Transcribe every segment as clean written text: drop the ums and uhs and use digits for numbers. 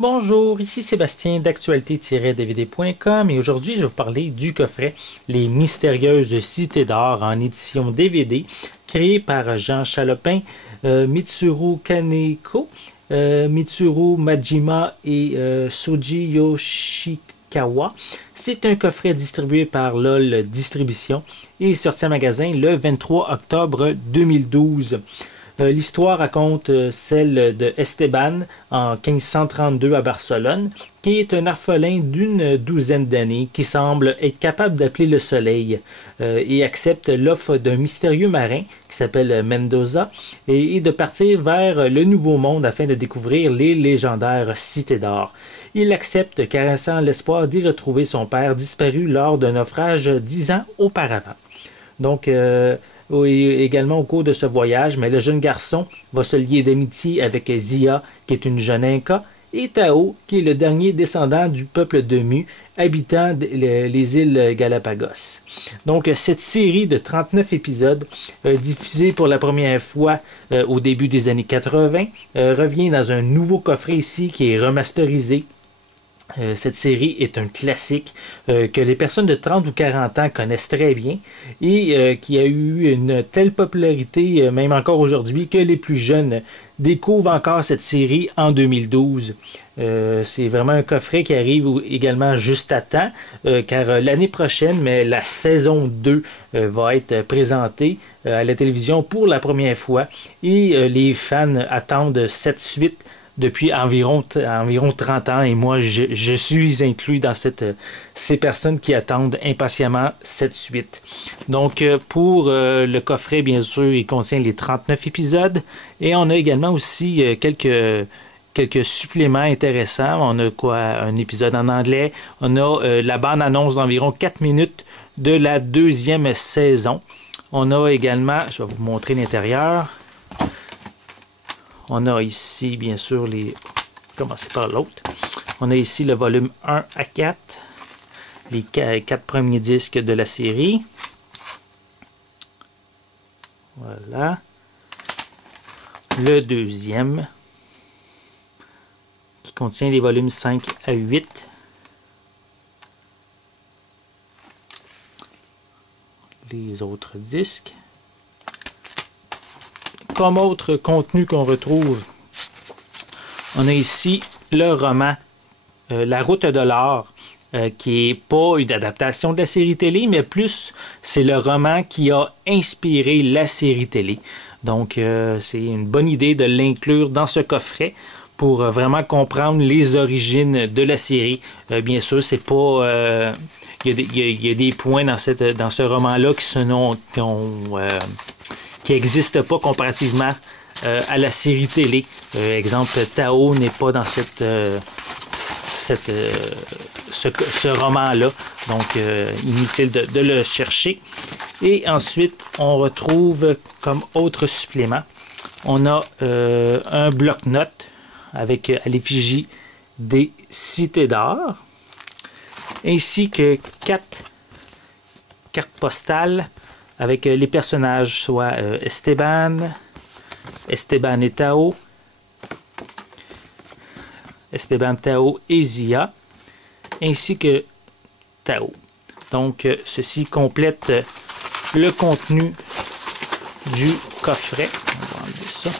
Bonjour, ici Sébastien d'actualité-dvd.com et aujourd'hui je vais vous parler du coffret Les Mystérieuses Cités d'Or en édition DVD créé par Jean Chalopin, Mitsuru Kaneko, Mitsuru Majima et Soji Yoshikawa. C'est un coffret distribué par LOL Distribution et sorti en magasin le 23 octobre 2012. L'histoire raconte celle de Esteban en 1532 à Barcelone, qui est un orphelin d'une douzaine d'années qui semble être capable d'appeler le soleil et accepte l'offre d'un mystérieux marin qui s'appelle Mendoza et de partir vers le Nouveau Monde afin de découvrir les légendaires cités d'or. Il accepte caressant l'espoir d'y retrouver son père disparu lors d'un naufrage 10 ans auparavant. Donc, également au cours de ce voyage, mais le jeune garçon va se lier d'amitié avec Zia, qui est une jeune Inca, et Tao, qui est le dernier descendant du peuple de Mu, habitant les îles Galapagos. Donc, cette série de 39 épisodes, diffusée pour la première fois au début des années 80, revient dans un nouveau coffret ici qui est remasterisé. Cette série est un classique que les personnes de 30 ou 40 ans connaissent très bien et qui a eu une telle popularité, même encore aujourd'hui, que les plus jeunes découvrent encore cette série en 2012. C'est vraiment un coffret qui arrive également juste à temps, car l'année prochaine, mais la saison 2 va être présentée à la télévision pour la première fois et les fans attendent cette suite depuis environ 30 ans et moi je suis inclus dans ces personnes qui attendent impatiemment cette suite. Donc pour le coffret, bien sûr, il contient les 39 épisodes et on a également aussi quelques suppléments intéressants. On a un épisode en anglais, on a la bande-annonce d'environ 4 minutes de la deuxième saison. On a également, je vais vous montrer l'intérieur. On a ici, bien sûr, commencer par l'autre. On a ici le volume 1 à 4, les 4 premiers disques de la série. Voilà. Le deuxième, qui contient les volumes 5 à 8. Les autres disques. Comme autre contenu qu'on retrouve, on a ici le roman La Route de l'Or, qui n'est pas une adaptation de la série télé, mais plus c'est le roman qui a inspiré la série télé. Donc c'est une bonne idée de l'inclure dans ce coffret pour vraiment comprendre les origines de la série. Bien sûr, c'est pas... Il y a des points dans ce roman-là qui n'existe pas comparativement à la série télé. Exemple, Tao n'est pas dans ce roman-là, donc inutile de le chercher. Et ensuite, on retrouve comme autre supplément, on a un bloc-notes avec à l'effigie des cités d'or, ainsi que 4 cartes postales avec les personnages, soit Esteban et Tao, Esteban, Tao et Zia, ainsi que Tao. Donc, ceci complète le contenu du coffret. On va enlever ça.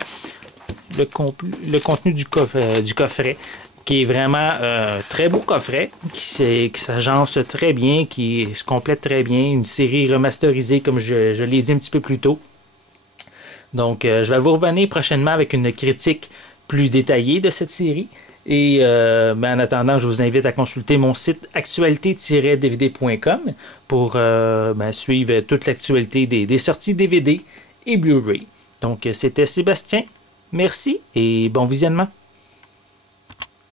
Le contenu du coffret, qui est vraiment un très beau coffret, qui s'agence très bien, qui se complète très bien, une série remasterisée comme je l'ai dit un petit peu plus tôt. Donc je vais vous revenir prochainement avec une critique plus détaillée de cette série. Et en attendant, je vous invite à consulter mon site actualité-dvd.com pour suivre toute l'actualité des sorties DVD et Blu-ray. Donc c'était Sébastien, merci et bon visionnement.